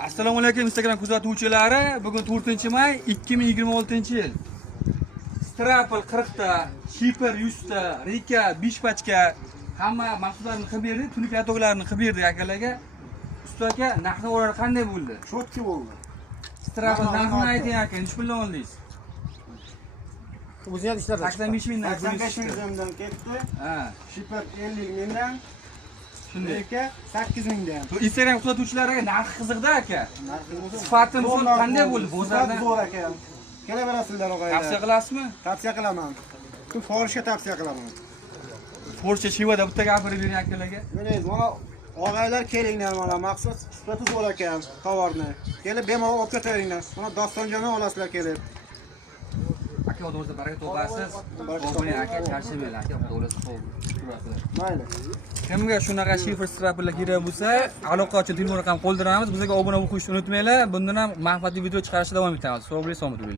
Assalomu alaykum Instagram kuzatuvchilari. Bugun 4-may 2026-yil. Strapple 40 ta, Shipper 100 ta, Rika 5 pachka hamma mahsulotlarni qilib berdi, tunuka yatoqlarini qilib berdi akalarga. Usta aka, narxi o'rari qanday bo'ldi? Shotki bo'ldi. Strapple narxini ayting aka, necha puldan oldingiz? O'zingiz ishlar 85 mingdan 85 mingdan ketdi. Ha, Shipper 50 mingdan. shunday. Rika 8 mingdan. Bu Instagram kuzatuvchilariga narxi qiziqda aka. Narxi Sifati qanday bo'ldi? Bozorda zo'r aka. Kelaverasizlar og'aylar. tavsiya qilasizmi? Tavsiya qilaman. Shu forishga tavsiya qilaman. Porsche Chivada bitta gapirib bering akalarga. Mana mana og'aylar kelinglar mana maqsad sifati zo'r ekan tovarni. Kelib bemalol olib ketaveringlar. Mana Dostonjonni olasizlar kelib. Aka o'zingizga baraka topasiz. Obuna aka, charchamaylar aka, o'zingizga sog' bo'lasiz. Mayli. Kimga shunaqa shifr straplar kerak bo'lsa, aloqa uchun telefon raqam qoldiramiz. Bizga obuna bo'lishni unutmanglar. Bundan ham manfaatli video chiqarishda davom etamiz. Sog' bo'ling, salomat bo'ling.